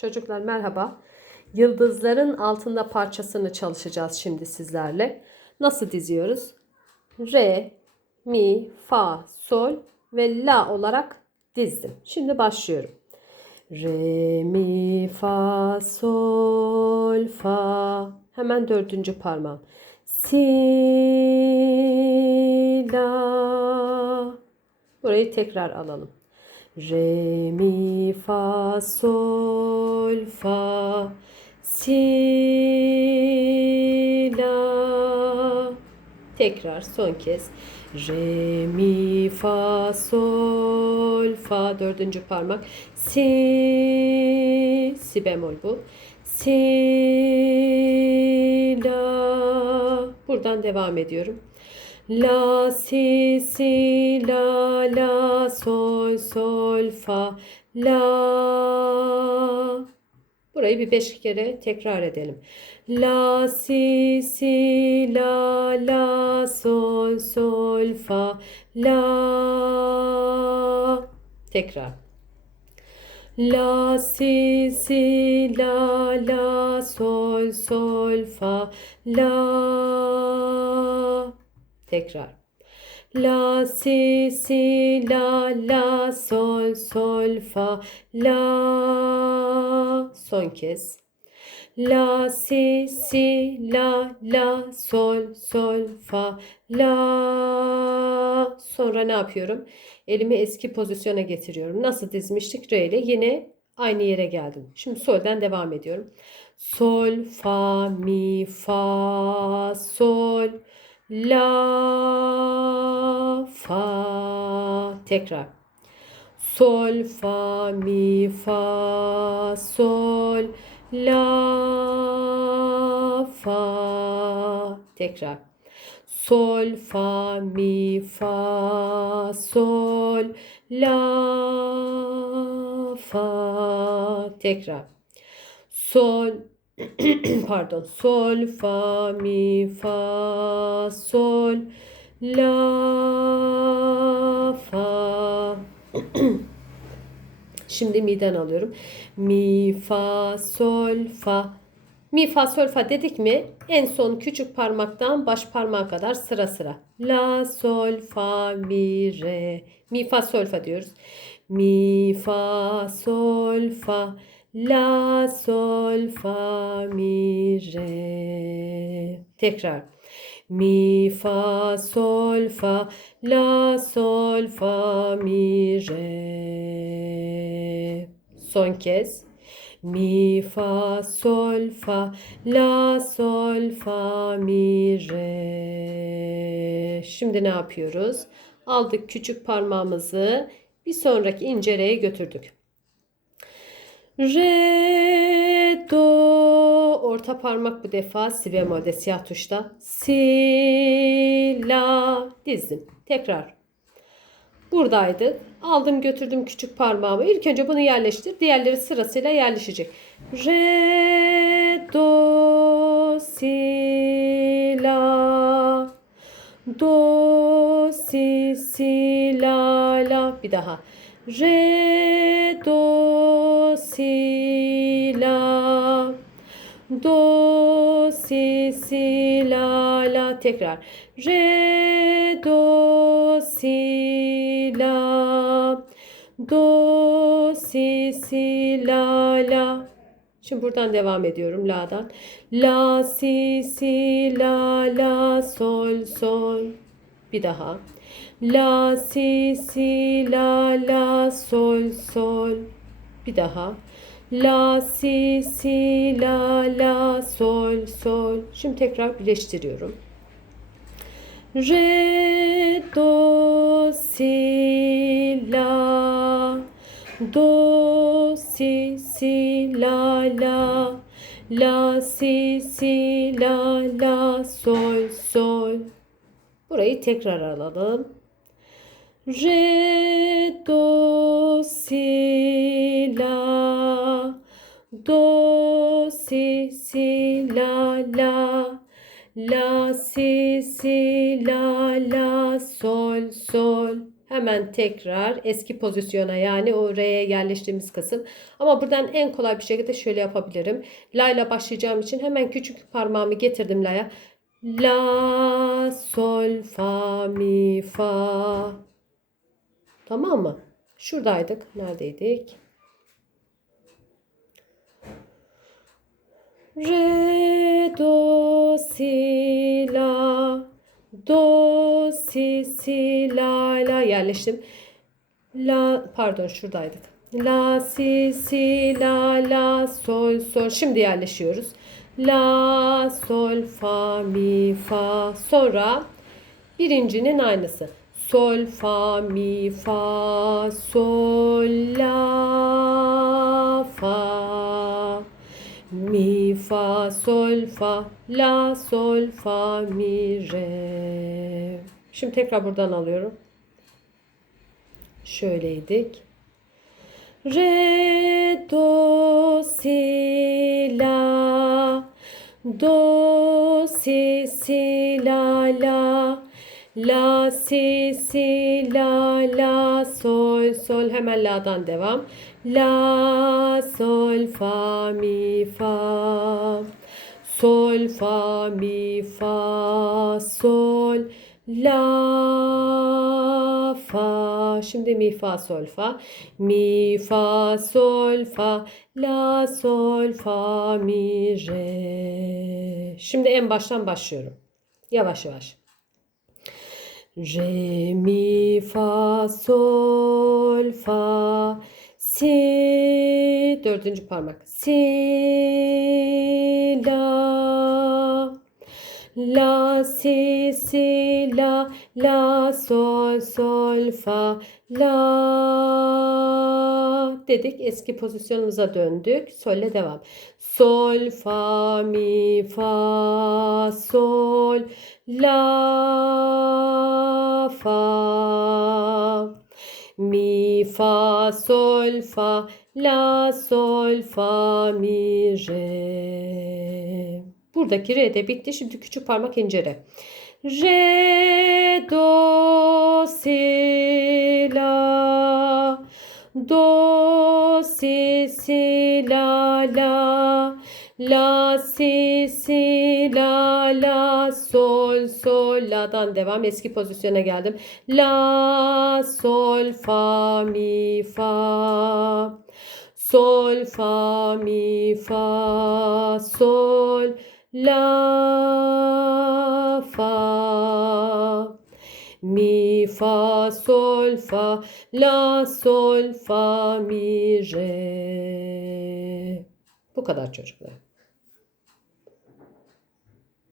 Çocuklar merhaba. Yıldızların altında parçasını çalışacağız şimdi sizlerle. Nasıl diziyoruz? Re, mi, fa, sol ve la olarak dizdim. Şimdi başlıyorum. Re, mi, fa, sol, fa. Hemen dördüncü parmağım. Si, la. Burayı tekrar alalım. Re, mi, fa, sol, fa, si, la. Tekrar son kez. Re, mi, fa, sol, fa. Dördüncü parmak. Si, si bemol bu. Si, la. Buradan devam ediyorum. La, si, si, la, la, sol, sol, fa, la. Burayı bir beş kere tekrar edelim. La, si, si, la, la, sol, sol, fa, la. Tekrar. La, si, si, la, la, sol, sol, fa, la. Tekrar. La, si, si, la, la, sol, sol, fa, la. Son kez. La, si, si, la, la, sol, sol, fa, la. Sonra ne yapıyorum? Elimi eski pozisyona getiriyorum. Nasıl dizmiştik? Re ile yine aynı yere geldim. Şimdi soldan devam ediyorum. Sol, fa, mi, fa, sol, la, fa. Tekrar. Sol, fa, mi, fa, sol, la, fa. Tekrar. Sol, fa, mi, fa, sol, la, fa. Tekrar. Sol, pardon. Sol, fa, mi, fa, sol, la, fa. Şimdi mi'den alıyorum. Mi, fa, sol, fa. Mi, fa, sol, fa dedik mi? En son küçük parmaktan baş parmağa kadar sıra sıra. La, sol, fa, mi, re. Mi, fa, sol, fa diyoruz. Mi, fa, sol, fa. La, sol, fa, mi, re. Tekrar. Mi, fa, sol, fa, la, sol, fa, mi, re. Son kez. Mi, fa, sol, fa, la, sol, fa, mi, re. Şimdi ne yapıyoruz? Aldık küçük parmağımızı bir sonraki ince re'ye götürdük. Re, do, orta parmak bu defa si bemolde siyah tuşta. Si, la, dizdim. Tekrar. Buradaydı. Aldım götürdüm küçük parmağımı. İlk önce bunu yerleştir. Diğerleri sırasıyla yerleşecek. Re, do, si, la. Do, si, si, la, la. Bir daha. Re, si. Do, si, si, la, la. Tekrar. Re, do, si, la. Do, si, si, la, la. Şimdi buradan devam ediyorum la'dan. La, si, si, la, la, sol, sol. Bir daha. La, si, si, la, la, sol, sol. Bir daha. La, si, si, la, la, sol, sol. Şimdi tekrar birleştiriyorum. Re, do, si, la. Do, si, si, la, la. La, si, si, la, la, sol, sol. Burayı tekrar alalım. Re, do, si, la. Do, si, si, la, la. La, si, si, la, la, sol, sol. Hemen tekrar eski pozisyona yani o R'ye yerleştiğimiz kısım. Ama buradan en kolay bir şekilde şöyle yapabilirim. La ile başlayacağım için hemen küçük parmağımı getirdim La'ya. La, sol, fa, mi, fa. Tamam mı? Şuradaydık. Neredeydik? Re, do, si, la. Do, si, si, la, la yerleştim. La, pardon şuradaydık. La, si, si, la, la, sol, sol. Şimdi yerleşiyoruz. La, sol, fa, mi, fa. Sonra birincinin aynısı. Sol, fa, mi, fa, sol, la, fa. Mi, fa, sol, fa, la, sol, fa, mi, re. Şimdi tekrar buradan alıyorum. Şöyleydik. Re, do, si, la. Do, si, si, la, la. La, si, si, la, la, sol, sol. Hemen la'dan devam. La, sol, fa, mi, fa. Sol, fa, mi, fa, sol. La, fa. Şimdi mi, fa, sol, fa. Mi, fa, sol, fa. La, sol, fa, mi, re. Şimdi en baştan başlıyorum. Yavaş yavaş. Re, mi, fa, sol, fa, si. Dördüncü parmak. Si, la. La, si, si, la, la, sol, sol, fa, la. Dedik eski pozisyonumuza döndük. Sol'le devam. Sol, fa, mi, fa, sol, la, fa. Mi, fa, sol, fa, la, sol, fa, mi, re. Buradaki re de bitti. Şimdi küçük parmak ince re. Re, do, si, la. Do, si, si, la, la. La, si, si, la, la. Sol, sol, la'dan devam. Eski pozisyona geldim. La, sol, fa, mi, fa. Sol, fa, mi, fa, sol, la, fa. Mi, fa, sol, fa, la, sol, fa, mi, re. Bu kadar çocuklar.